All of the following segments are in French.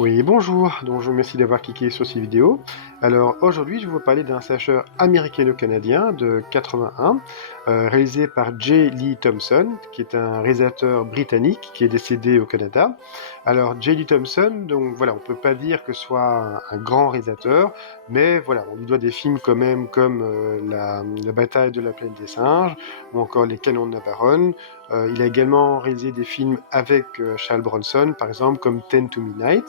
Oui, bonjour, donc je vous remercie d'avoir cliqué sur cette vidéo. Alors aujourd'hui, je vais vous parler d'un slasher américano-canadien de 81, réalisé par J. Lee Thompson, qui est un réalisateur britannique qui est décédé au Canada. Alors J. Lee Thompson, donc voilà, on peut pas dire que ce soit un grand réalisateur, mais voilà, on lui doit des films quand même comme la bataille de la plaine des singes, ou encore Les Canons de Navarone. Il a également réalisé des films avec Charles Bronson, par exemple, comme Ten to Midnight.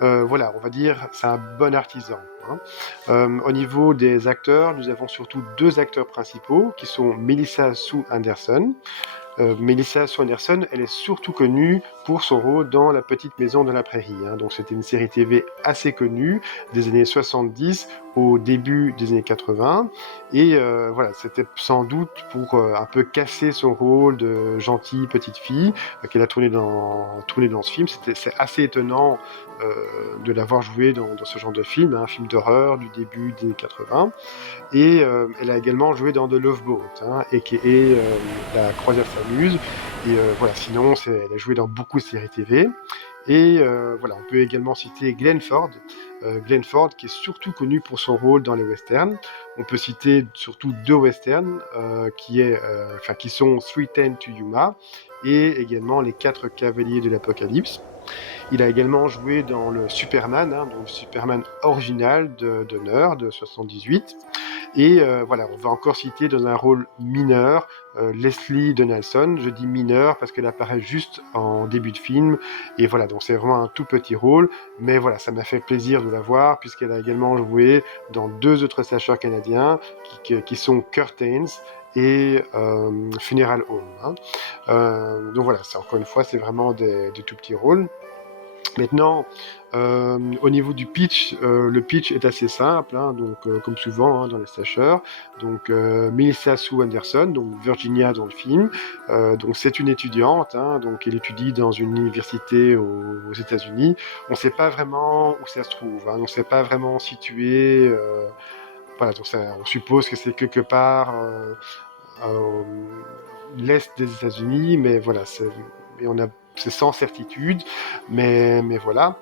Voilà, on va dire c'est un bon artisan, hein. Au niveau des acteurs, nous avons surtout deux acteurs principaux qui sont Melissa Sue Anderson. Melissa Swanderson, elle est surtout connue pour son rôle dans La Petite Maison de la Prairie, hein. Donc c'était une série TV assez connue des années 70 au début des années 80. Et voilà, c'était sans doute pour un peu casser son rôle de gentille petite fille qu'elle a tourné dans ce film. C'est assez étonnant de l'avoir joué dans ce genre de film, hein, un film d'horreur du début des années 80. Et elle a également joué dans The Love Boat, hein, a.k.a. La croisière s'amuse. Et voilà, sinon, elle a joué dans beaucoup de séries TV. Et voilà, on peut également citer Glenn Ford. Glenn Ford, qui est surtout connu pour son rôle dans les westerns. On peut citer surtout deux westerns, qui sont 3:10 to Yuma et également Les Quatre Cavaliers de l'Apocalypse. Il a également joué dans le Superman, hein, donc le Superman original de Donner de 78. Et voilà, on va encore citer dans un rôle mineur Leslie Donaldson. Je dis mineur parce qu'elle apparaît juste en début de film. Et voilà, donc c'est vraiment un tout petit rôle. Mais voilà, ça m'a fait plaisir de la voir puisqu'elle a également joué dans deux autres slashers canadiens qui sont Curtains et Funeral Home, hein. Donc voilà, encore une fois, c'est vraiment des tout petits rôles. Maintenant, au niveau du pitch, le pitch est assez simple, hein, donc comme souvent, hein, dans les slashers. Donc Melissa Sue Anderson, donc Virginia dans le film, donc c'est une étudiante, hein, donc elle étudie dans une université aux États-Unis. On ne sait pas vraiment où ça se trouve, hein, on ne sait pas vraiment situé. Voilà, donc on suppose que c'est quelque part à l'est des États-Unis, mais voilà, c'est sans certitude, mais voilà.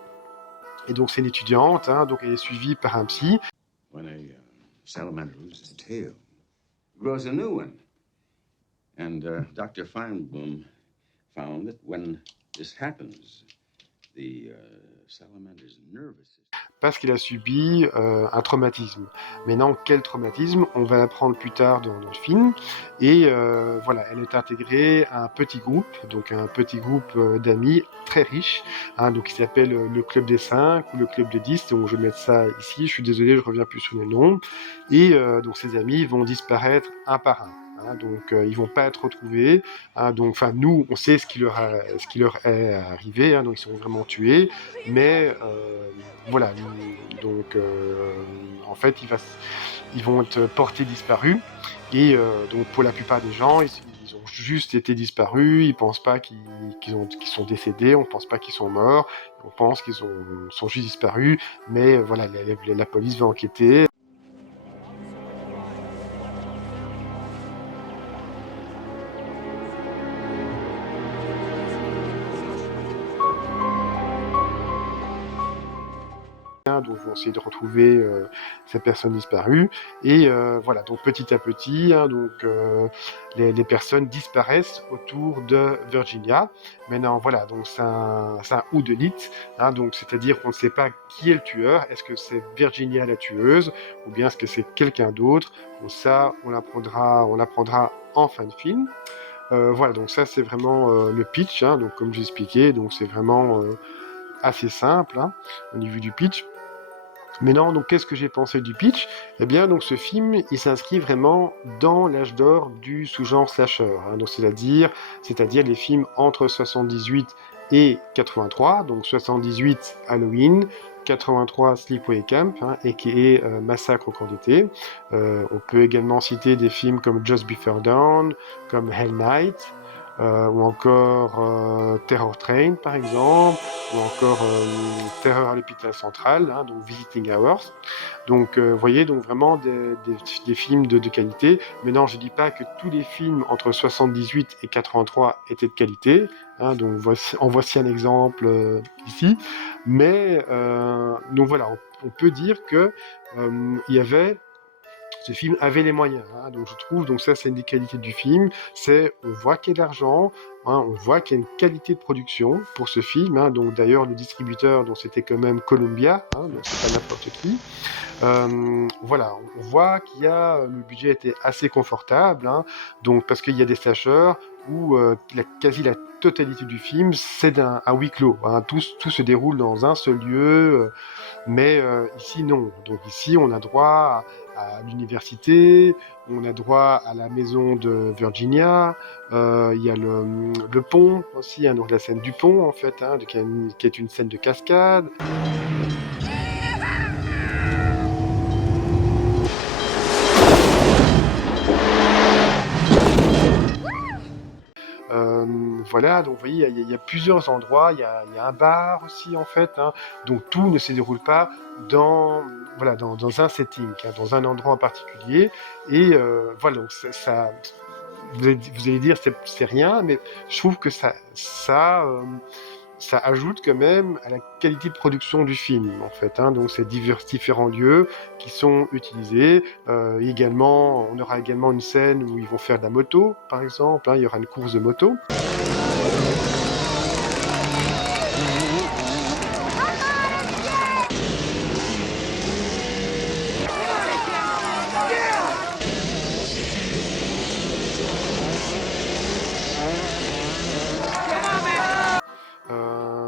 Et donc c'est une étudiante, hein, donc elle est suivie par un psy. When a salamander loses its tail, it grows a new one. And Dr. Feinblum found that when this happens, the salamander's nervous system. Parce qu'il a subi un traumatisme. Maintenant, quel traumatisme? On va l'apprendre plus tard dans le film. Et voilà, elle est intégrée à un petit groupe, donc un petit groupe d'amis très riches, hein, donc qui s'appelle le Club des 5 ou le Club des 10. Donc je vais mettre ça ici, je suis désolé, je reviens plus sur le nom. Et donc ces amis vont disparaître un par un, hein, donc ils vont pas être retrouvés, hein, donc enfin nous on sait ce qui leur est arrivé, hein, donc ils sont vraiment tués, mais voilà, donc en fait ils vont être portés disparus. Et donc pour la plupart des gens ils ont juste été disparus, ils pensent pas qu'ils sont décédés, on pense pas qu'ils sont morts, on pense qu'ils sont juste disparus, mais voilà, la police va enquêter. Donc vont essayer de retrouver ces personnes disparues. Et voilà, donc petit à petit, hein, donc les personnes disparaissent autour de Virginia. Maintenant, voilà, donc c'est un whodunit, hein, donc c'est-à-dire qu'on ne sait pas qui est le tueur. Est-ce que c'est Virginia la tueuse, ou bien est-ce que c'est quelqu'un d'autre? Donc ça, on l'apprendra en fin de film. Voilà, donc ça c'est vraiment le pitch, hein, donc comme j'ai expliqué, donc c'est vraiment assez simple, hein, au niveau du pitch. Maintenant, donc, qu'est-ce que j'ai pensé du pitch? Eh bien, donc, ce film, il s'inscrit vraiment dans l'âge d'or du sous-genre slasher, hein, donc c'est-à-dire les films entre 78 et 83, donc 78 Halloween, 83 Sleepaway Camp, hein, a.k.a. Massacre au camp d'été. On peut également citer des films comme Just Before Dawn, comme Hell Night, ou encore Terror Train par exemple, ou encore Terreur à l'hôpital central, hein, donc Visiting Hours. Donc vous voyez, donc vraiment des films de qualité. Mais non, je dis pas que tous les films entre 78 et 83 étaient de qualité, hein, donc en voici un exemple ici. Mais donc voilà, on peut dire que il y avait ce film avait les moyens, hein, donc je trouve, donc ça c'est une des qualités du film, c'est on voit qu'il y a de l'argent, hein, on voit qu'il y a une qualité de production pour ce film, hein, donc d'ailleurs le distributeur, donc c'était quand même Columbia, hein, donc c'est pas n'importe qui. Voilà, on voit qu'il y a le budget était assez confortable, hein, donc parce qu'il y a des slashers où quasi la totalité du film c'est à huis clos, hein, tout se déroule dans un seul lieu, mais ici, non. Donc ici, on a droit à l'université, on a droit à la maison de Virginia, il y a le pont aussi, hein, donc la scène du pont, en fait, hein, qui est une scène de cascade. Voilà, donc vous voyez, il y a plusieurs endroits, il y a un bar aussi en fait, hein, donc tout ne se déroule pas dans, voilà, dans un setting, hein, dans un endroit en particulier, et voilà, donc vous allez dire c'est rien, mais je trouve que ça ajoute quand même à la qualité de production du film, en fait, hein, donc c'est différents lieux qui sont utilisés. Également, on aura également une scène où ils vont faire de la moto, par exemple, hein, il y aura une course de moto.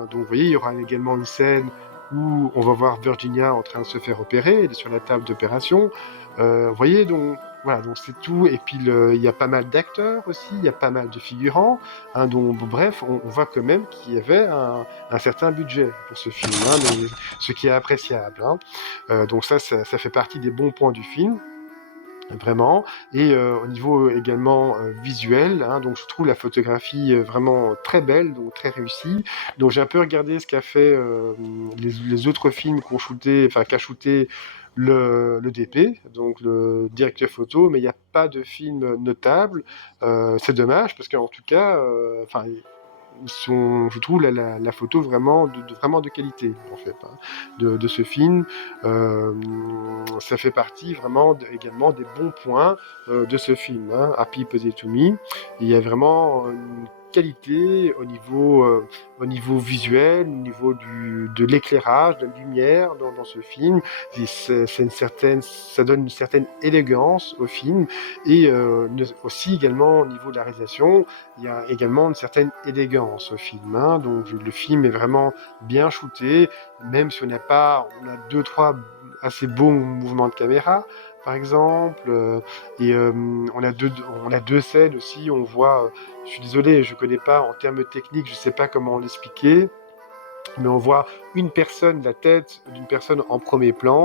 Donc vous voyez, il y aura également une scène où on va voir Virginia en train de se faire opérer, elle est sur la table d'opération. Vous voyez, donc voilà, donc c'est tout. Et puis il y a pas mal d'acteurs aussi, il y a pas mal de figurants, hein, donc bref, on voit quand même qu'il y avait un certain budget pour ce film, hein, donc, ce qui est appréciable, hein. Donc ça fait partie des bons points du film. Vraiment, et au niveau également visuel, hein, donc je trouve la photographie vraiment très belle, donc très réussie. Donc j'ai un peu regardé ce qu'a fait les autres films qu'a shooté le DP, donc le directeur photo, mais il n'y a pas de film notable. C'est dommage parce qu'en tout cas, je trouve la photo vraiment de qualité en fait, hein, de ce film. Euh, Ça fait partie vraiment également des bons points de ce film, hein, Happy Birthday to Me. Il y a vraiment une qualité au niveau visuel, au niveau de l'éclairage, de la lumière dans ce film. Ça donne une certaine élégance au film, et aussi également au niveau de la réalisation, il y a également une certaine élégance au film, hein, donc le film est vraiment bien shooté, même si on a deux, trois assez beaux mouvements de caméra, par exemple, et on a deux scènes aussi, on voit, je suis désolé, je connais pas en termes techniques, je sais pas comment l'expliquer, mais on voit la tête d'une personne en premier plan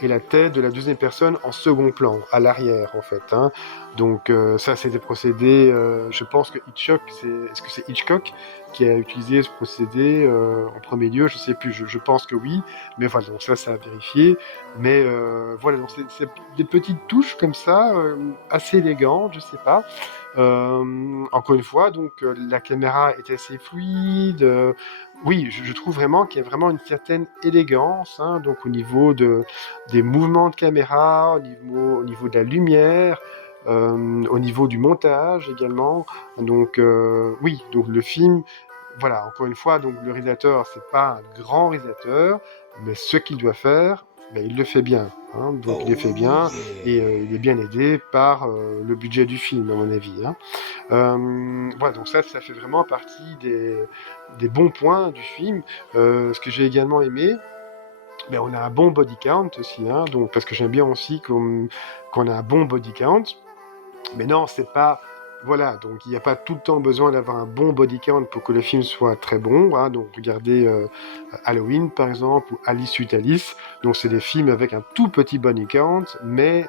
et la tête de la deuxième personne en second plan, à l'arrière en fait, hein. Donc ça c'est des procédés, je pense que est-ce que c'est Hitchcock qui a utilisé ce procédé en premier lieu, je sais plus, je pense que oui, mais voilà, donc ça à vérifier. Mais voilà, donc c'est des petites touches comme ça, assez élégantes, je sais pas. Encore une fois, donc la caméra est assez fluide. Oui, je trouve vraiment qu'il y a vraiment une certaine élégance, hein, donc des mouvements de caméra, au niveau de la lumière, au niveau du montage également. Donc oui, donc le film, voilà, encore une fois, donc le réalisateur, c'est pas un grand réalisateur, mais ce qu'il doit faire, ben, il le fait bien, hein, donc il le fait bien, et il est bien aidé par le budget du film, à mon avis, hein. Voilà, donc ça fait vraiment partie des bons points du film. Ce que j'ai également aimé, ben, on a un bon body count aussi, hein, donc, parce que j'aime bien aussi qu'on a un bon body count. Mais non, c'est pas. Voilà, donc il n'y a pas tout le temps besoin d'avoir un bon body count pour que le film soit très bon, hein. Donc regardez Halloween par exemple, ou Alice suite Alice. Donc c'est des films avec un tout petit body count, mais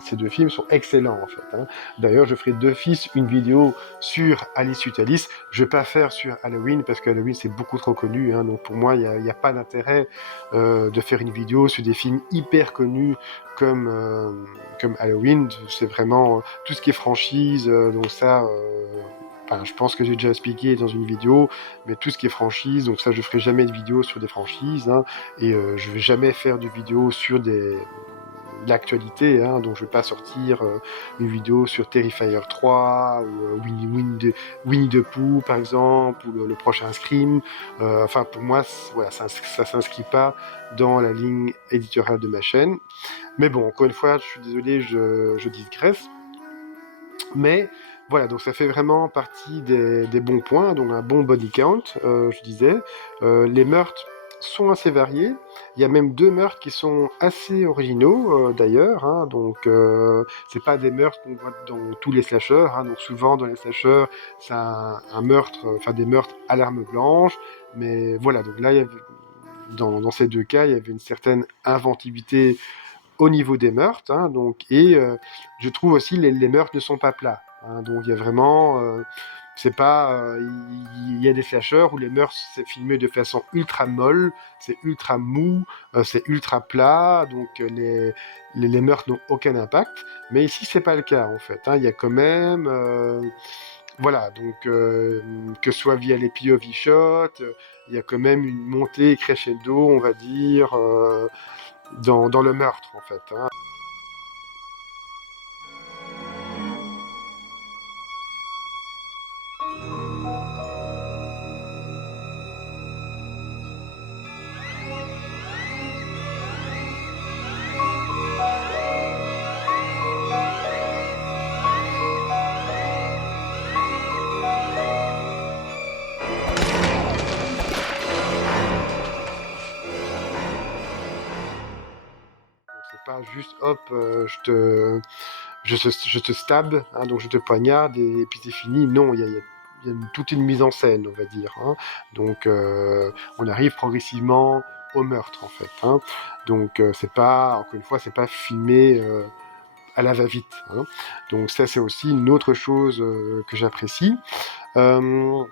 ces deux films sont excellents en fait, hein. D'ailleurs, je ferai d'office une vidéo sur Alice suite Alice. Je vais pas faire sur Halloween parce que Halloween c'est beaucoup trop connu, hein. Donc pour moi, il y a pas d'intérêt de faire une vidéo sur des films hyper connus comme Halloween. C'est vraiment tout ce qui est franchise, donc ça, enfin, je pense que j'ai déjà expliqué dans une vidéo, mais tout ce qui est franchise, donc ça je ferai jamais de vidéo sur des franchises, hein, et je vais jamais faire de vidéo sur l'actualité, hein, donc je vais pas sortir une vidéo sur Terrifier 3 ou Winnie the Pooh par exemple, ou le prochain Scream. Enfin pour moi, voilà, ça s'inscrit pas dans la ligne éditoriale de ma chaîne. Mais bon, encore une fois, je suis désolé, je digresse. Mais voilà, donc ça fait vraiment partie des bons points, donc un bon body count, je disais. Les meurtres sont assez variés. Il y a même 2 meurtres qui sont assez originaux, d'ailleurs, hein, donc c'est pas des meurtres qu'on voit dans tous les slashers, hein, donc souvent dans les slashers, c'est un meurtre, enfin des meurtres à l'arme blanche, mais voilà, donc là, dans ces 2 cas, il y avait une certaine inventivité au niveau des meurtres, hein, donc, et je trouve aussi les meurtres ne sont pas plats, hein, donc il y a vraiment, c'est pas, il y a des slashers où les meurtres c'est filmé de façon ultra molle, c'est ultra mou, c'est ultra plat, donc les meurtres n'ont aucun impact, mais ici c'est pas le cas en fait, hein, il y a quand même, voilà, donc que ce soit via les POV shots, il y a quand même une montée crescendo, on va dire, dans le meurtre en fait, hein. C'est pas juste hop, je te stab, hein, donc je te poignarde et puis c'est fini. Non, il y a toute une mise en scène, on va dire, hein. Donc on arrive progressivement au meurtre en fait, hein. Donc c'est pas, encore une fois, c'est pas filmé à la va-vite, hein. Donc ça c'est aussi une autre chose que j'apprécie. Euh,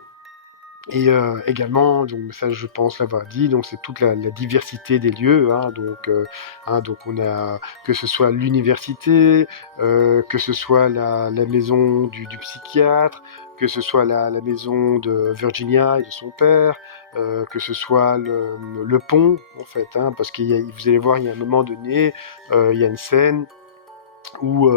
Et également, donc ça je pense l'avoir dit, donc c'est toute la diversité des lieux, hein, donc on a que ce soit l'université, que ce soit la maison du psychiatre, que ce soit la maison de Virginia et de son père, que ce soit le pont en fait, hein, parce vous allez voir, il y a un moment donné, il y a une scène où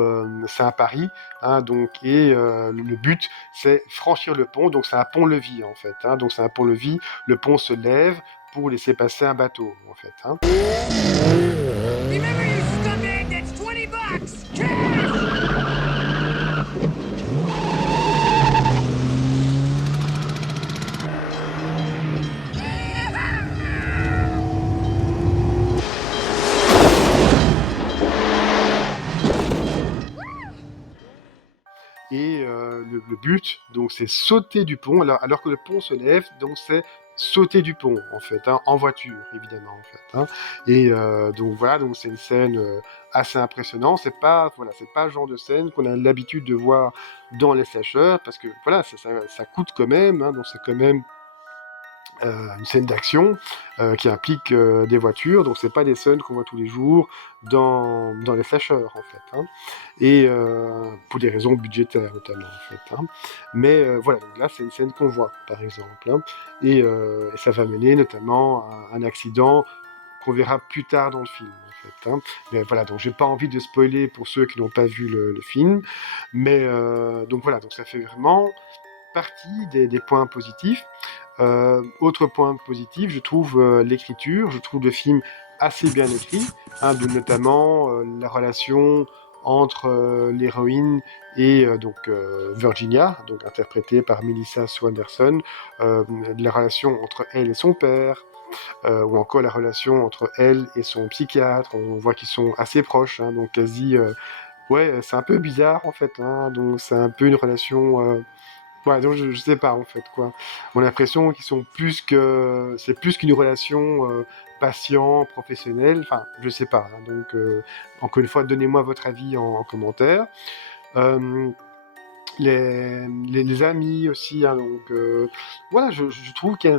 c'est à Paris, hein, donc, et le but c'est franchir le pont, donc c'est un pont-levis en fait, hein, donc c'est un pont-levis, le pont se lève pour laisser passer un bateau en fait, hein. Remember, you scumbag, that's $20! Cash! Et le but, donc, c'est sauter du pont, alors que le pont se lève, donc c'est sauter du pont, en fait, hein, en voiture, évidemment, en fait, hein. Et donc voilà, donc c'est une scène assez impressionnante. Voilà, c'est pas le genre de scène qu'on a l'habitude de voir dans les slashers, parce que voilà, ça coûte quand même, hein, donc c'est quand même une scène d'action qui implique des voitures, donc c'est pas des scènes qu'on voit tous les jours dans les slashers en fait, hein. Et pour des raisons budgétaires notamment en fait, hein. Mais voilà, donc là c'est une scène qu'on voit par exemple, hein. Et ça va mener notamment à un accident qu'on verra plus tard dans le film en fait, hein. Mais voilà, donc j'ai pas envie de spoiler pour ceux qui n'ont pas vu le film, mais donc voilà, donc ça fait vraiment partie des points positifs. Autre point positif, je trouve l'écriture, je trouve le film assez bien écrit, hein, notamment la relation entre l'héroïne et Virginia, donc interprétée par Melissa Swanderson, la relation entre elle et son père, ou encore la relation entre elle et son psychiatre. On voit qu'ils sont assez proches, hein, donc quasi, ouais, c'est un peu bizarre en fait, hein, donc c'est un peu une relation. Ouais, donc je sais pas en fait quoi. On a l'impression qu'ils sont c'est plus qu'une relation patient, professionnelle. Enfin, je sais pas, hein. Donc encore une fois, donnez-moi votre avis en commentaire. Euh, les amis aussi, hein, donc voilà, je trouve qu'il y a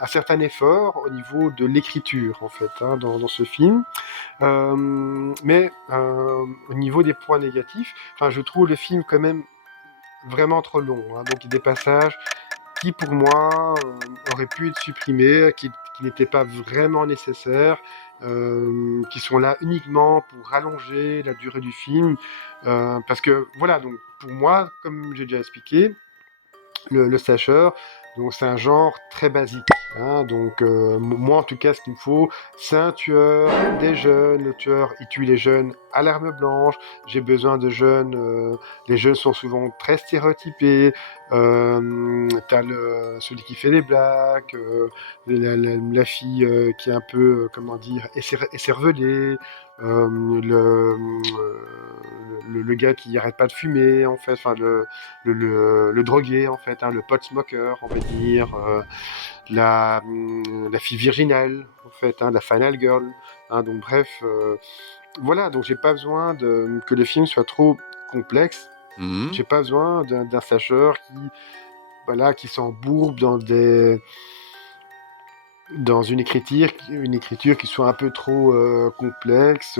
un certain effort au niveau de l'écriture en fait, hein, dans ce film. Mais au niveau des points négatifs, enfin, je trouve le film quand même vraiment trop longs, hein. Donc il y a des passages qui pour moi auraient pu être supprimés, qui n'étaient pas vraiment nécessaires, qui sont là uniquement pour rallonger la durée du film, parce que voilà, donc pour moi, comme j'ai déjà expliqué, le slasher, donc c'est un genre très basique, hein. Donc moi en tout cas ce qu'il me faut, c'est un tueur, des jeunes, le tueur il tue les jeunes à l'arme blanche, j'ai besoin de jeunes, les jeunes sont souvent très stéréotypés, t'as celui qui fait les blagues, la fille qui est un peu, comment dire, écervelée, le gars qui arrête pas de fumer en fait, enfin le drogué en fait, hein, le pot smoker on va dire, la fille virginale en fait, hein, la final girl, hein, donc bref, voilà, donc j'ai pas besoin que le film soit trop complexe, Mhm. j'ai pas besoin d'un slasher voilà, qui s'embourbe dans une écriture qui soit un peu trop complexe.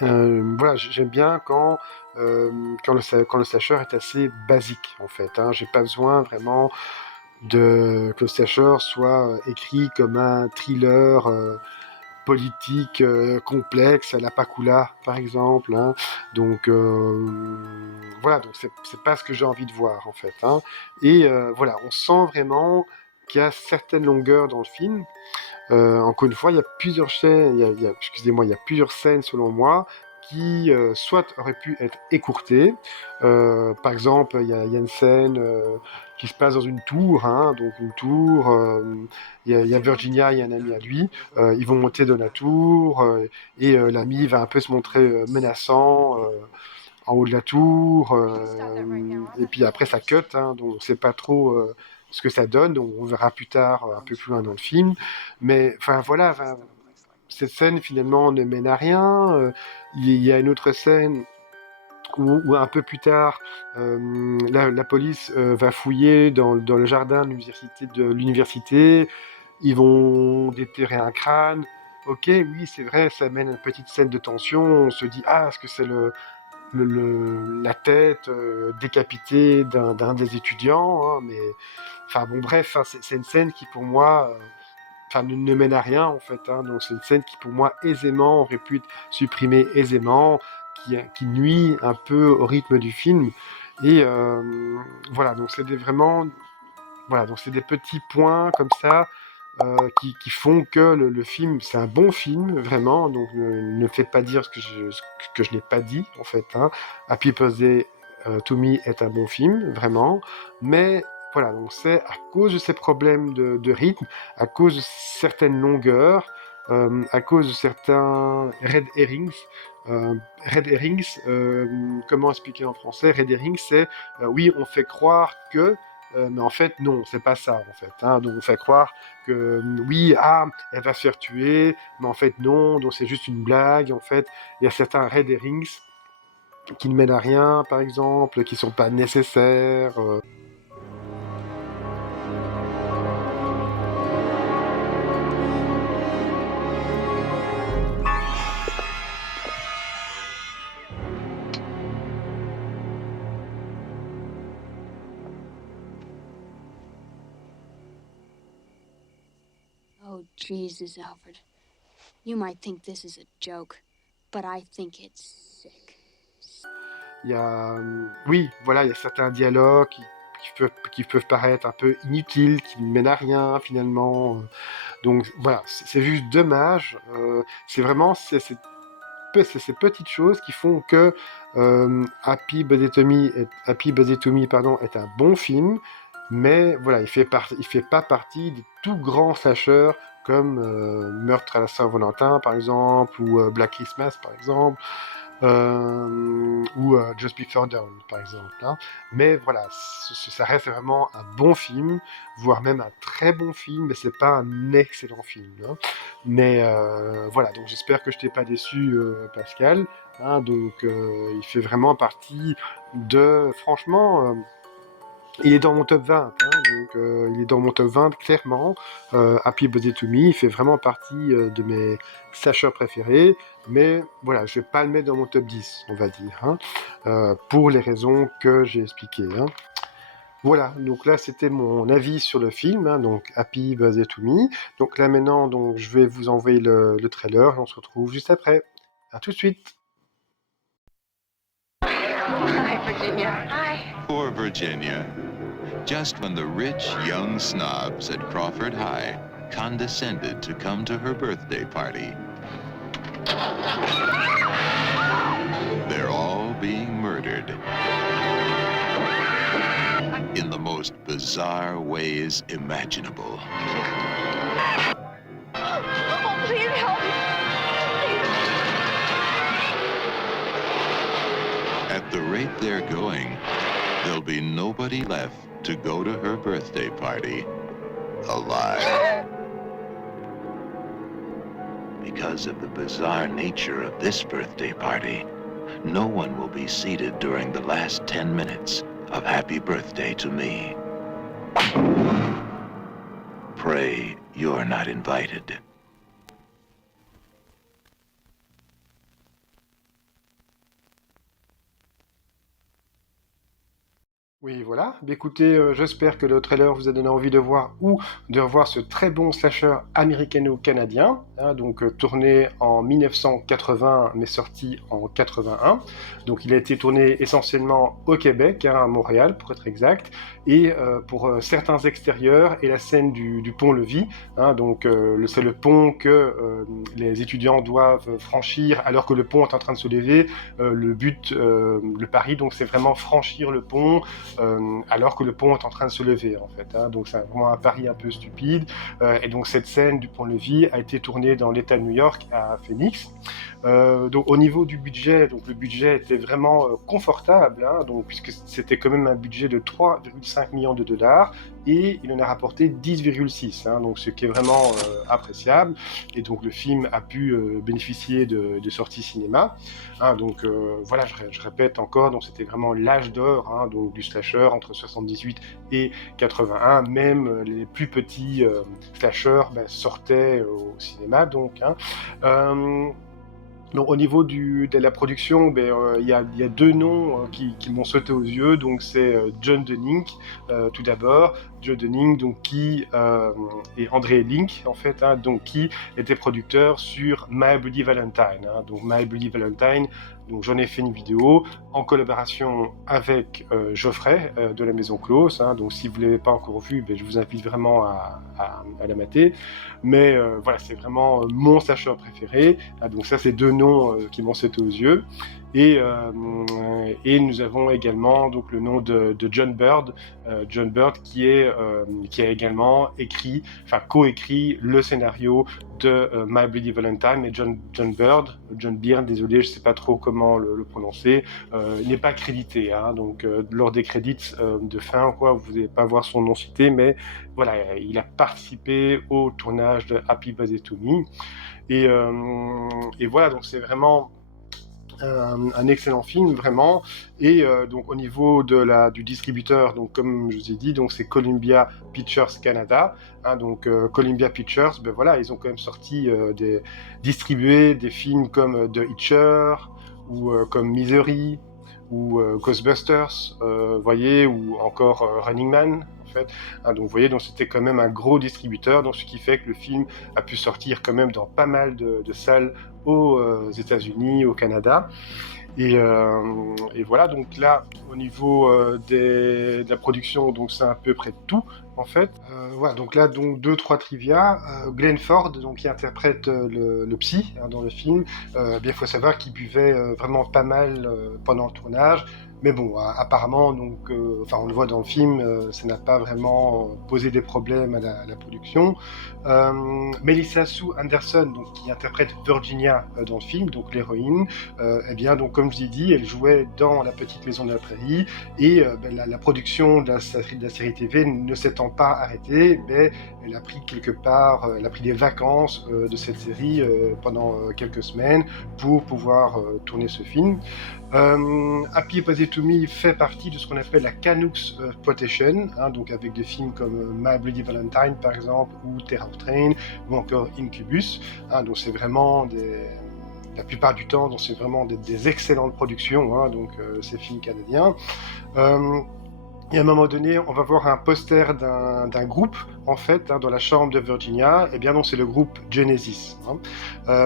Voilà, j'aime bien quand le slasher est assez basique en fait, hein. J'ai pas besoin vraiment que le slasher soit écrit comme un thriller politique complexe à la Pakula par exemple, hein. Donc voilà, donc c'est pas ce que j'ai envie de voir en fait, hein. Et voilà, on sent vraiment qu'il y a certaines longueurs dans le film. Encore une fois, il y a plusieurs scènes, excusez-moi, il y a plusieurs scènes selon moi qui soit auraient pu être écourtées. Par exemple, il y a une scène qui se passe dans une tour, hein, donc une tour. Il y a Virginia, il y a un ami à lui. Ils vont monter dans la tour et l'ami va un peu se montrer menaçant en haut de la tour. Et puis après, ça cut, hein, donc on ne sait pas trop ce que ça donne. Donc on verra plus tard, un peu plus loin dans le film. Mais enfin voilà, cette scène finalement ne mène à rien. Il y a une autre scène où un peu plus tard, la police va fouiller dans le jardin de l'université. Ils vont déterrer un crâne. Ok, oui, c'est vrai, ça mène à une petite scène de tension. On se dit, ah, est-ce que c'est la tête décapitée d'un des étudiants, hein, mais enfin bon bref, hein, c'est une scène qui pour moi enfin ne mène à rien en fait, hein. Donc c'est une scène qui pour moi aisément aurait pu être supprimée aisément, qui nuit un peu au rythme du film. Et voilà, donc vraiment voilà, donc c'est des petits points comme ça qui font que le film, c'est un bon film, vraiment, donc ne faites pas dire ce que je n'ai pas dit, en fait, hein. Happy Birthday to Me est un bon film, vraiment, mais voilà, donc c'est à cause de ces problèmes de rythme, à cause de certaines longueurs, à cause de certains red herrings. Red herrings, comment expliquer en français? Red herrings, c'est oui, on fait croire que mais en fait, non, c'est pas ça, en fait, hein. Donc, on fait croire que, oui, ah, elle va se faire tuer, mais en fait, non, donc c'est juste une blague, en fait. Il y a certains red herrings qui ne mènent à rien, par exemple, qui sont pas nécessaires. Oh, Jesus, Alfred. You might think this is a joke, but I think it's sick. Il y a, oui, voilà, il y a certains dialogues qui peuvent paraître un peu inutiles, qui ne mènent à rien, finalement. Donc, voilà, c'est juste dommage. C'est vraiment c'est ces petites choses qui font que Happy Birthday to Me, pardon, est un bon film, mais voilà, il fait pas partie des tout grands slashers comme Meurtre à la Saint-Valentin, par exemple, ou Black Christmas, par exemple, ou Just Before Dawn, par exemple, hein. Mais voilà, ça reste vraiment un bon film, voire même un très bon film, mais c'est pas un excellent film, hein. Mais voilà, donc j'espère que je t'ai pas déçu, Pascal, hein. Donc il fait vraiment partie franchement, Il est dans mon top 20, hein, donc il est dans mon top 20 clairement. Happy Birthday to Me, il fait vraiment partie de mes slashers préférés, mais voilà, je vais pas le mettre dans mon top 10, on va dire, hein, pour les raisons que j'ai expliquées. Hein. Voilà, donc là c'était mon avis sur le film, hein, donc Happy Birthday to Me. Donc là maintenant, donc, je vais vous envoyer le trailer et on se retrouve juste après. À tout de suite. Hi, Virginia. Hi. Poor Virginia. Just when the rich young snobs at Crawford High condescended to come to her birthday party, they're all being murdered in the most bizarre ways imaginable. Oh, please help me. At the rate they're going, there'll be nobody left to go to her birthday party alive. Because of the bizarre nature of this birthday party, no one will be seated during the last 10 minutes of Happy Birthday to Me. Pray you're not invited. Oui, voilà. Écoutez, j'espère que le trailer vous a donné envie de voir ou de revoir ce très bon slasher américano-canadien, hein, donc tourné en 1980 mais sorti en 81. Donc il a été tourné essentiellement au Québec, hein, à Montréal pour être exact, et pour certains extérieurs et la scène du pont-levis, hein, donc c'est le pont que les étudiants doivent franchir alors que le pont est en train de se lever. Le pari, donc c'est vraiment franchir le pont. Alors que le pont est en train de se lever en fait, hein. Donc c'est vraiment un pari un peu stupide, et donc cette scène du pont-levis a été tournée dans l'État de New York à Phoenix. Donc au niveau du budget, donc le budget était vraiment confortable, hein, donc puisque c'était quand même un budget de 3,5 millions de dollars et il en a rapporté 10,6, hein, donc ce qui est vraiment appréciable. Et donc le film a pu bénéficier de sorties cinéma, hein, donc voilà, je répète encore, donc c'était vraiment l'âge d'or, hein, donc du slasher entre 78 et 81. Même les plus petits slashers sortaient au cinéma, donc. Hein. Donc au niveau de la production, y a deux noms qui m'ont sauté aux yeux. Donc c'est John Dunning tout d'abord, John Dunning donc qui et André Link en fait, hein, donc qui était producteur sur My Bloody Valentine. Hein, donc My Bloody Valentine. Donc j'en ai fait une vidéo en collaboration avec Geoffrey de la Maison Close. Hein, donc si vous ne l'avez pas encore vu, je vous invite vraiment à la mater. Mais voilà, c'est vraiment mon slasher préféré. Ah, donc ça, c'est deux noms qui m'ont sauté aux yeux. Et nous avons également donc le nom de John Bird, qui a également coécrit le scénario de My Bloody Valentine. Mais John Byrne, désolé, je sais pas trop comment le prononcer, n'est pas crédité, hein, donc lors des crédits de fin, quoi, vous n'allez pas voir son nom cité, mais voilà, il a participé au tournage de Happy Birthday to Me. Et voilà, donc c'est vraiment un excellent film vraiment. Et donc au niveau du distributeur, donc comme je vous ai dit, donc c'est Columbia Pictures Canada, hein, donc Columbia Pictures, voilà, ils ont quand même distribué des films comme The Hitcher ou comme Misery ou Ghostbusters, voyez, ou encore Running Man. En fait. Hein, donc vous voyez, donc c'était quand même un gros distributeur, donc ce qui fait que le film a pu sortir quand même dans pas mal de salles aux États-Unis, au Canada. Et voilà, donc là, au niveau de la production, donc c'est à peu près tout, en fait. Voilà, donc là, donc 2-3 trivia. Glenn Ford, donc qui interprète le psy, hein, dans le film, il faut savoir qu'il buvait vraiment pas mal pendant le tournage. Mais bon, apparemment, donc, on le voit dans le film, ça n'a pas vraiment posé des problèmes à la production. Melissa Sue Anderson, donc, qui interprète Virginia dans le film, donc l'héroïne, donc comme je l'ai dit, elle jouait dans La Petite Maison de la Prairie, et la production de la série TV ne s'étant pas arrêtée, elle a pris elle a pris des vacances de cette série pendant quelques semaines pour pouvoir tourner ce film. Happy Birthday Dead to Me fait partie de ce qu'on appelle la Canucks Exploitation, hein, donc avec des films comme My Bloody Valentine par exemple, ou Terror Train, ou encore Incubus. Hein, donc c'est vraiment la plupart du temps, donc c'est vraiment des excellentes productions, hein, donc ces films canadiens. Et à un moment donné, on va voir un poster d'un groupe, en fait, hein, dans la chambre de Virginia. Et bien, donc, c'est le groupe Genesis. Hein. À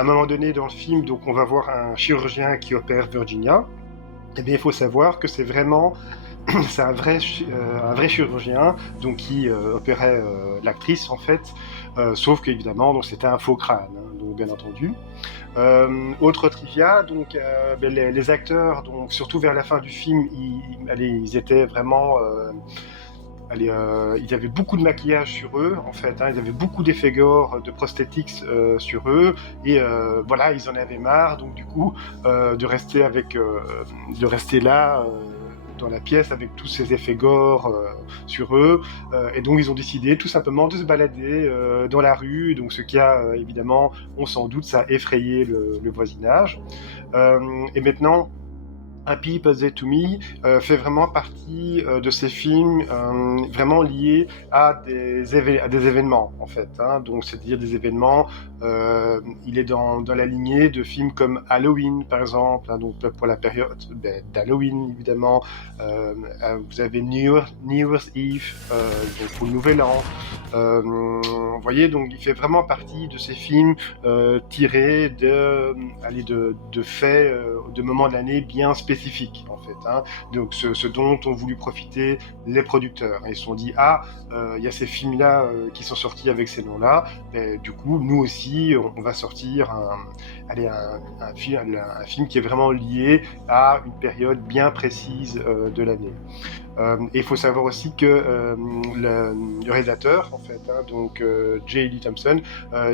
un moment donné, dans le film, donc, on va voir un chirurgien qui opère Virginia. Et bien, il faut savoir que c'est vraiment... c'est un vrai chirurgien, donc, qui opérait l'actrice, en fait. Sauf qu'évidemment, donc, c'était un faux crâne, hein, donc, bien entendu. Autre trivia, donc les acteurs, donc surtout vers la fin du film, ils étaient vraiment, ils avaient beaucoup de maquillage sur eux, en fait, hein, ils avaient beaucoup d'effets gore, de prosthetics sur eux, et voilà, ils en avaient marre, donc du coup, de rester là. Dans la pièce avec tous ces effets gore sur eux, et donc ils ont décidé tout simplement de se balader dans la rue, donc ce qui a évidemment, on s'en doute, ça a effrayé le voisinage. Et maintenant, Happy Birthday to Me fait vraiment partie de ces films vraiment liés à des événements, en fait. Hein. Donc, c'est-à-dire des événements, il est dans la lignée de films comme Halloween, par exemple, hein, donc pour la période d'Halloween, évidemment. Vous avez New Year's Eve, donc pour le Nouvel An. Vous voyez, donc il fait vraiment partie de ces films tirés de faits, de moments de l'année bien spécifiques, en fait. Hein. Donc ce dont ont voulu profiter les producteurs. Et ils se sont dit, il y a ces films-là qui sont sortis avec ces noms-là, et du coup, nous aussi, on va sortir un film qui est vraiment lié à une période bien précise de l'année. Et il faut savoir aussi que le réalisateur, en fait, hein, donc J. Lee Thompson,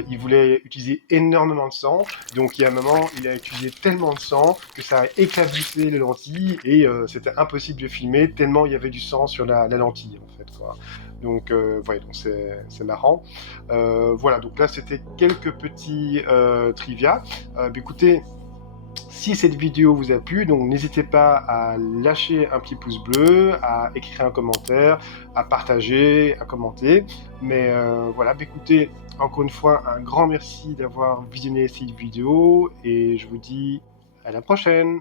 il voulait utiliser énormément de sang. Donc il y a un moment, il a utilisé tellement de sang que ça a éclaboussé les lentilles et c'était impossible de filmer tellement il y avait du sang sur la lentille, en fait, quoi. Donc voilà, donc c'est marrant. Voilà, donc là c'était quelques petits trivia. Écoutez. Si cette vidéo vous a plu, donc n'hésitez pas à lâcher un petit pouce bleu, à écrire un commentaire, à partager, à commenter. Mais voilà, écoutez, encore une fois, un grand merci d'avoir visionné cette vidéo et je vous dis à la prochaine.